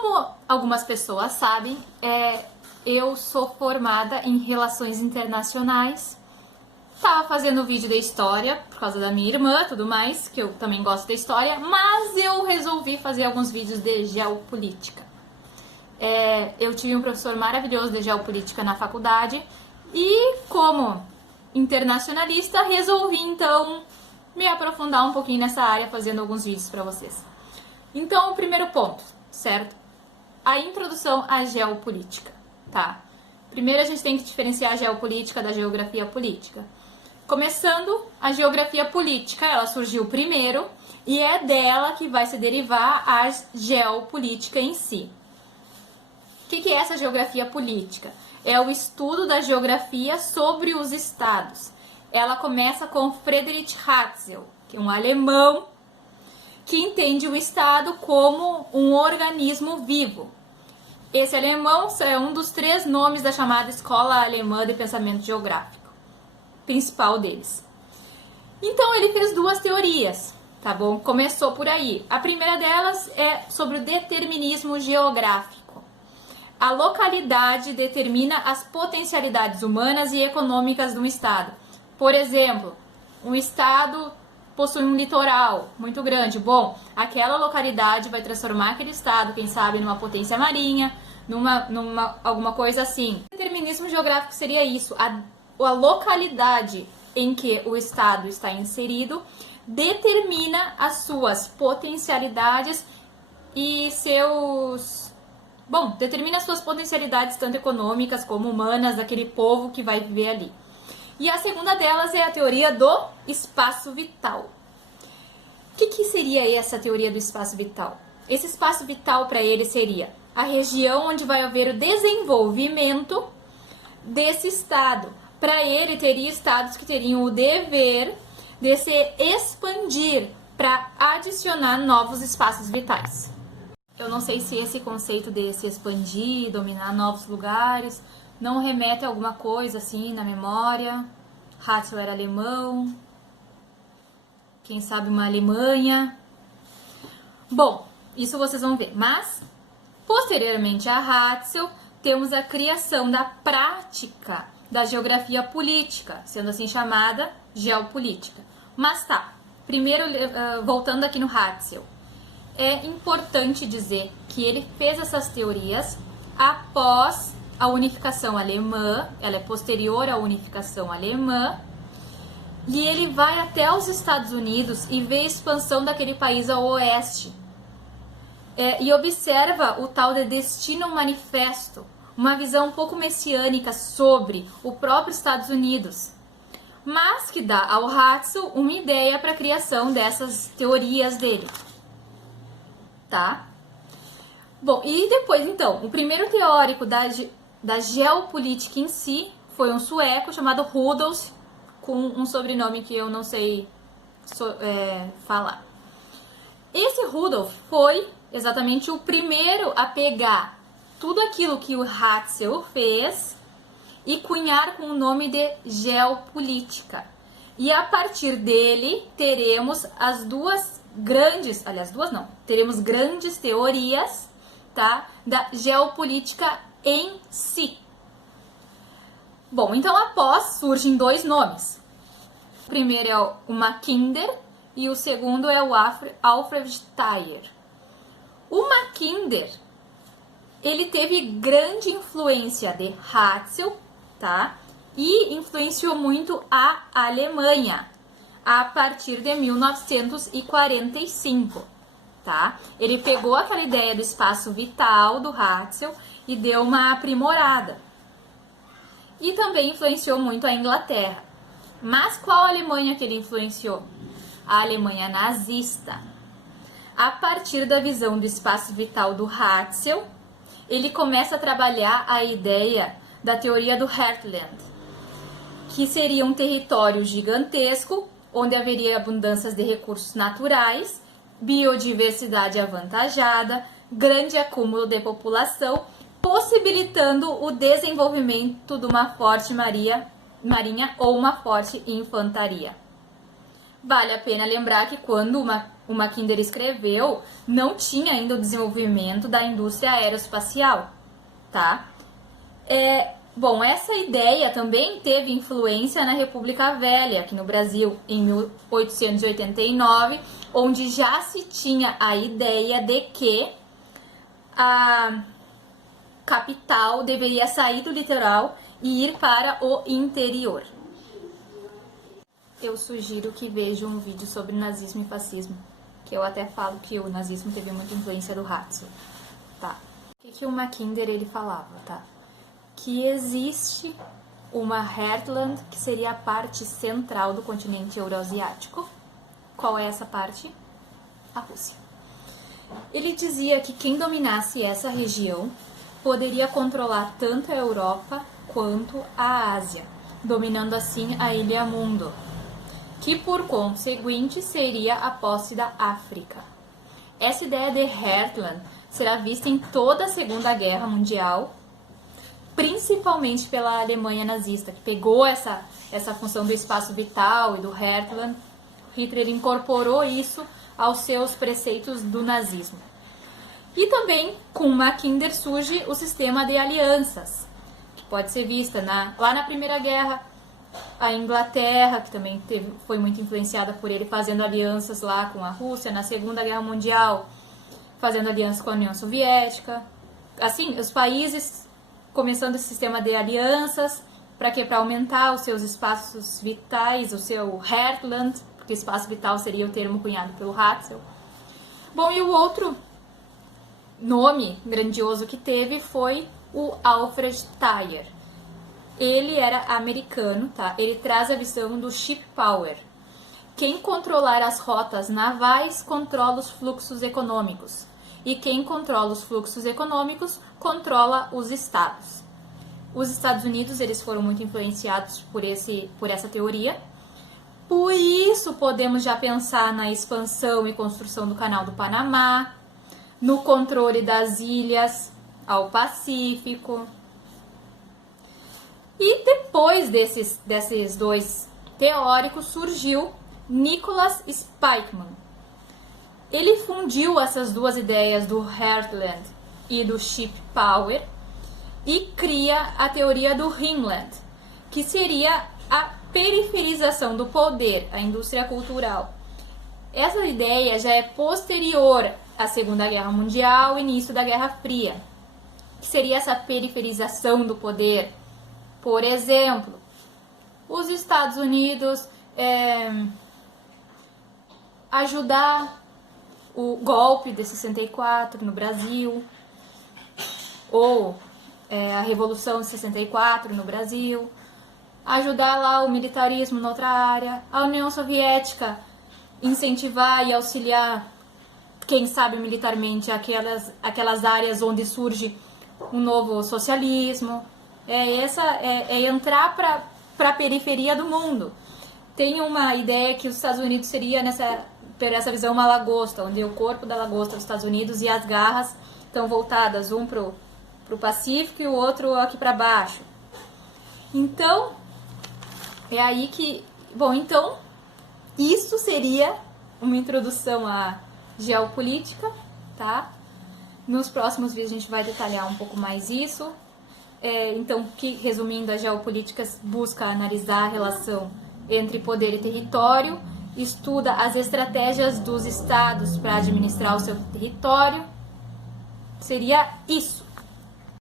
Como algumas pessoas sabem, eu sou formada em Relações Internacionais. Tava fazendo vídeo de história por causa da minha irmã, tudo mais, que eu também gosto de história, mas eu resolvi fazer alguns vídeos de geopolítica. Eu tive um professor maravilhoso de geopolítica na faculdade e, como internacionalista, resolvi então me aprofundar um pouquinho nessa área fazendo alguns vídeos para vocês. Então, o primeiro ponto, certo? A introdução à geopolítica, tá? Primeiro a gente tem que diferenciar a geopolítica da geografia política. Começando, a geografia política, ela surgiu primeiro e é dela que vai se derivar a geopolítica em si. O que é essa geografia política? É o estudo da geografia sobre os estados. Ela começa com Friedrich Ratzel, que é um alemão que entende o estado como um organismo vivo. Esse alemão é um dos 3 nomes da chamada Escola Alemã de Pensamento Geográfico, principal deles. Então ele fez 2 teorias, tá bom? Começou por aí. A primeira delas é sobre o determinismo geográfico. A localidade determina as potencialidades humanas e econômicas de um estado. Por exemplo, um estado possui um litoral muito grande. Bom, aquela localidade vai transformar aquele estado, quem sabe, numa potência marinha, alguma coisa assim. O determinismo geográfico seria isso, a localidade em que o estado está inserido determina as suas potencialidades e determina as suas potencialidades tanto econômicas como humanas daquele povo que vai viver ali. E a segunda delas é a teoria do espaço vital. O que seria essa teoria do espaço vital? Esse espaço vital para ele seria a região onde vai haver o desenvolvimento desse estado. Para ele, teria estados que teriam o dever de se expandir para adicionar novos espaços vitais. Eu não sei se esse conceito de se expandir, dominar novos lugares, não remete a alguma coisa assim na memória. Ratzel era alemão, quem sabe uma Alemanha. Bom, isso vocês vão ver. Mas, posteriormente a Ratzel, temos a criação da prática da geografia política, sendo assim chamada geopolítica. Mas tá, primeiro voltando aqui no Ratzel, é importante dizer que ele fez essas teorias após a unificação alemã, ela é posterior à unificação alemã, e ele vai até os Estados Unidos e vê a expansão daquele país ao oeste. E observa o tal de destino manifesto, uma visão um pouco messiânica sobre o próprio Estados Unidos, mas que dá ao Ratzel uma ideia para a criação dessas teorias dele. Tá? Bom, e depois então, o primeiro teórico da geopolítica em si foi um sueco chamado Rudolf, com um sobrenome que eu não sei falar. Esse Rudolf foi exatamente o primeiro a pegar tudo aquilo que o Ratzel fez e cunhar com o nome de geopolítica. E a partir dele teremos teremos grandes teorias, tá, da geopolítica em si. Bom, então após surgem 2 nomes. O primeiro é o Mackinder e o segundo é o Alfred Steyr. O Mackinder, ele teve grande influência de Ratzel, tá? E influenciou muito a Alemanha a partir de 1945, tá? Ele pegou aquela ideia do espaço vital do Ratzel e deu uma aprimorada. E também influenciou muito a Inglaterra. Mas qual Alemanha que ele influenciou? A Alemanha nazista. A partir da visão do espaço vital do Ratzel, ele começa a trabalhar a ideia da teoria do Heartland, que seria um território gigantesco, onde haveria abundâncias de recursos naturais, biodiversidade avantajada, grande acúmulo de população, possibilitando o desenvolvimento de uma forte marinha ou uma forte infantaria. Vale a pena lembrar que quando o Mackinder escreveu, não tinha ainda o desenvolvimento da indústria aeroespacial, tá? Bom, essa ideia também teve influência na República Velha, aqui no Brasil, em 1889, onde já se tinha a ideia de que a capital deveria sair do litoral e ir para o interior. Eu sugiro que vejam um vídeo sobre nazismo e fascismo, que eu até falo que o nazismo teve muita influência do Ratzel, tá? O que o Mackinder ele falava, tá? Que existe uma Heartland, que seria a parte central do continente euroasiático. Qual é essa parte? A Rússia. Ele dizia que quem dominasse essa região poderia controlar tanto a Europa quanto a Ásia, dominando assim a Ilha Mundo, que por conseguinte seria a posse da África. Essa ideia de Heartland será vista em toda a Segunda Guerra Mundial, principalmente pela Alemanha nazista, que pegou essa função do espaço vital e do Heartland. Hitler incorporou isso aos seus preceitos do nazismo. E também, com Mackinder, surge o sistema de alianças, que pode ser vista lá na Primeira Guerra, a Inglaterra, que também foi muito influenciada por ele, fazendo alianças lá com a Rússia, na Segunda Guerra Mundial, fazendo aliança com a União Soviética. Assim, os países começando esse sistema de alianças, para quê? Para aumentar os seus espaços vitais, o seu Heartland, porque espaço vital seria o termo cunhado pelo Ratzel. Bom, e o outro nome grandioso que teve foi o Alfred Tyler. Ele era americano, tá? Ele traz a visão do ship power. Quem controlar as rotas navais controla os fluxos econômicos. E quem controla os fluxos econômicos controla os estados. Os Estados Unidos, eles foram muito influenciados por essa teoria. Por isso podemos já pensar na expansão e construção do Canal do Panamá, no controle das ilhas ao Pacífico. E depois desses dois teóricos surgiu Nicholas Spykman. Ele fundiu essas duas ideias do Heartland e do Ship Power e cria a teoria do Hinland, que seria a periferização do poder, a indústria cultural. Essa ideia já é posterior à Segunda Guerra Mundial e início da Guerra Fria, que seria essa periferização do poder. Por exemplo, os Estados Unidos ajudar o golpe de 64 no Brasil, ou a Revolução de 64 no Brasil, ajudar lá o militarismo noutra área, a União Soviética incentivar e auxiliar, quem sabe militarmente, aquelas áreas onde surge um novo socialismo. É entrar para a periferia do mundo. Tem uma ideia que os Estados Unidos seria, por essa visão, uma lagosta, onde o corpo da lagosta dos Estados Unidos e as garras estão voltadas, um para o Pacífico e o outro aqui para baixo. Então, é aí que... Bom, então, isso seria uma introdução à geopolítica, tá? Nos próximos vídeos a gente vai detalhar um pouco mais isso. Então, resumindo, a geopolítica busca analisar a relação entre poder e território, estuda as estratégias dos estados para administrar o seu território. Seria isso.